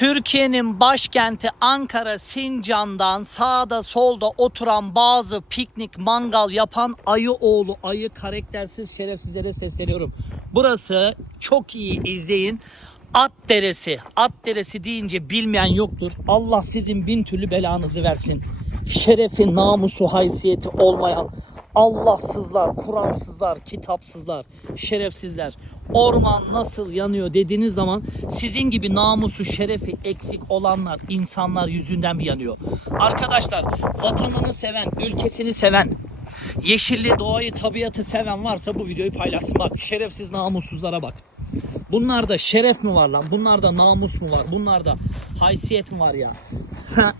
Türkiye'nin başkenti Ankara Sincan'dan sağda solda oturan bazı piknik mangal yapan ayı oğlu ayı karaktersiz şerefsizlere sesleniyorum. Burası çok iyi izleyin. At deresi. At deresi deyince bilmeyen yoktur. Allah sizin bin türlü belanızı versin. Şerefi, namusu, haysiyeti olmayan Allahsızlar, Kur'ansızlar, kitapsızlar, şerefsizler. Orman nasıl yanıyor dediğiniz zaman sizin gibi namusu, şerefi eksik olanlar, insanlar yüzünden mi yanıyor? Arkadaşlar vatanını seven, ülkesini seven, yeşilli doğayı, tabiatı seven varsa bu videoyu paylaşsın. Bak şerefsiz namussuzlara bak. Bunlarda şeref mi var lan? Bunlarda namus mu var? Bunlarda haysiyet mi var ya?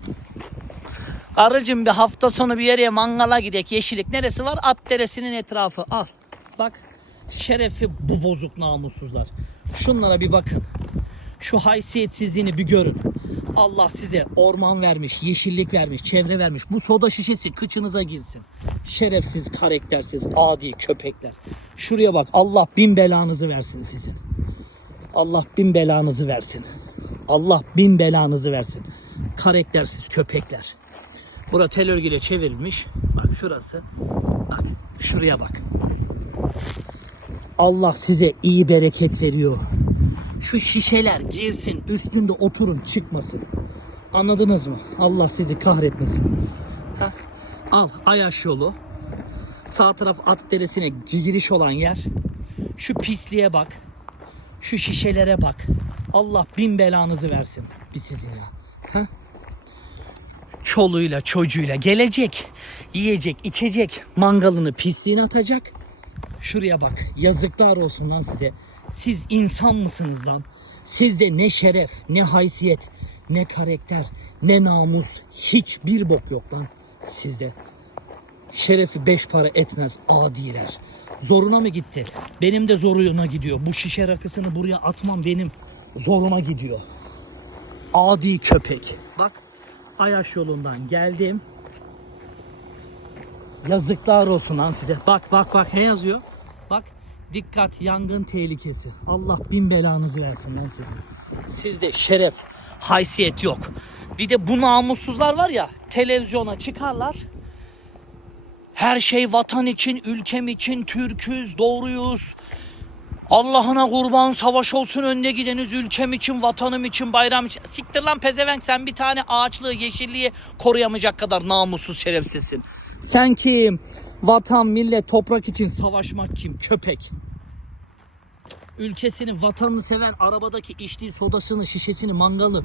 Arıcım bir hafta sonu bir yere mangala gidek yeşillik. Neresi var? At deresinin etrafı. Al. Bak. Şerefi bu bozuk namussuzlar. Şunlara bir bakın. Şu haysiyetsizliğini bir görün. Allah size orman vermiş, yeşillik vermiş, çevre vermiş. Bu soda şişesi kıçınıza girsin. Şerefsiz, karaktersiz, adi köpekler. Şuraya bak. Allah bin belanızı versin sizin. Allah bin belanızı versin. Allah bin belanızı versin. Karaktersiz köpekler. Bura tel örgüyle çevrilmiş. Bak şurası. Bak şuraya bak. Allah size iyi bereket veriyor. Şu şişeler girsin üstünde oturun çıkmasın. Anladınız mı? Allah sizi kahretmesin. Ha? Al Ayaş yolu. Sağ taraf at deresine giriş olan yer. Şu pisliğe bak. Şu şişelere bak. Allah bin belanızı versin bir sizin ya. Ha? Çoluğuyla çocuğuyla gelecek. Yiyecek, içecek. Mangalını pisliğine atacak. Şuraya bak. Yazıklar olsun lan size. Siz insan mısınız lan? Sizde ne şeref, ne haysiyet, ne karakter, ne namus, hiçbir bok yok lan sizde. Şerefi beş para etmez adiler. Zoruna mı gitti? Benim de zoruna gidiyor. Bu şişe rakısını buraya atmam benim zoruma gidiyor. Adi köpek. Bak Ayaş yolundan geldim. Yazıklar olsun lan size. Bak bak bak ne yazıyor? Bak dikkat yangın tehlikesi. Allah bin belanızı versin lan sizin. Sizde şeref, haysiyet yok. Bir de bu namussuzlar var ya televizyona çıkarlar. Her şey vatan için, ülkem için, Türküz, doğruyuz. Allah'ına kurban savaş olsun önde gideniz ülkem için, vatanım için, bayram için. Siktir lan pezevenk sen bir tane ağaçlığı, yeşilliği koruyamayacak kadar namussuz şerefsizsin. Sen kim? Vatan, millet, toprak için savaşmak kim? Köpek. Ülkesini, vatanını seven arabadaki içtiği sodasını, şişesini, mangalını